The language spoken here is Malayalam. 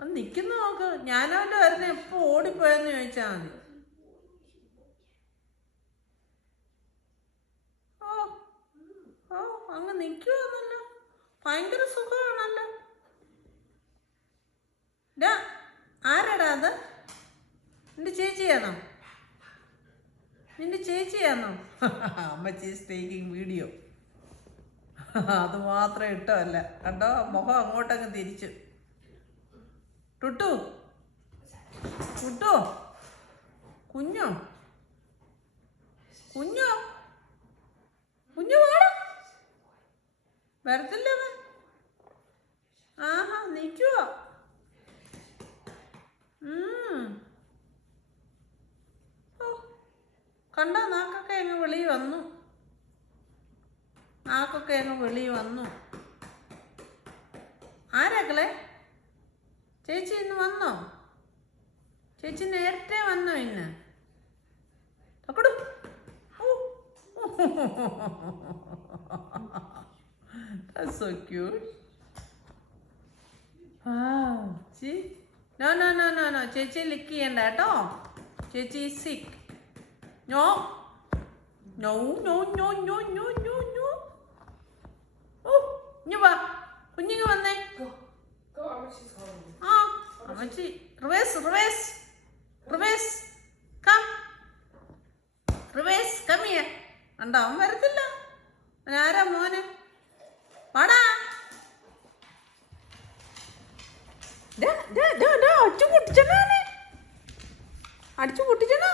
ഒന്ന് നിൽക്കുന്ന നോക്ക്. ഞാനവൻ്റെ വരുന്ന എപ്പോൾ ഓടിപ്പോയെന്ന് ചോദിച്ചാൽ മതി. ഓ ഓ അങ്ങ് നിൽക്കുവാന്നല്ലോ, ഭയങ്കര സുഖമാണല്ലോ. ഡാ ആരാടാ അത്? നിന്റെ ചേച്ചിയാണോ? നിന്റെ ചേച്ചിയാണോ? അമ്മച്ചി ടേക്കിംഗ് വീഡിയോ. അത് മാത്രം ഇട്ടമല്ല കണ്ടോ, മുഖം അങ്ങോട്ടങ്ങ് തിരിച്ചു. ടുട്ടു ടുട്ടു കുഞ്ഞോ കുഞ്ഞോ കുഞ്ഞു വാടാ. വരത്തില്ലേ അവൻ? ആഹാ നിൽക്കുവോ? കണ്ടോ, നാക്കൊക്കെ അങ്ങ് വെളിയിൽ വന്നു. നാക്കൊക്കെ അങ്ങ് വെളിയിൽ വന്നു. ആരാക്കളെ? ചേച്ചി ഇന്ന് വന്നോ? ചേച്ചി നേരത്തെ വന്നോ ഇന്ന്? തക്കടു. That's so cute. See? No. ചേച്ചി ലിക്ക് ചെയ്യണ്ട കേട്ടോ. ചേച്ചി sick. No. ഇഞ്ഞു വാ, കുഞ്ഞിങ്ങ് വന്നേ. ആ അമ്മച്ചി റിവേഴ്സ് കം ഹിയർ. കണ്ടോ, അവൻ വരത്തില്ല. ആരാ മോനെ? വാടാ. അടിച്ചു പൊട്ടിച്ചണോ?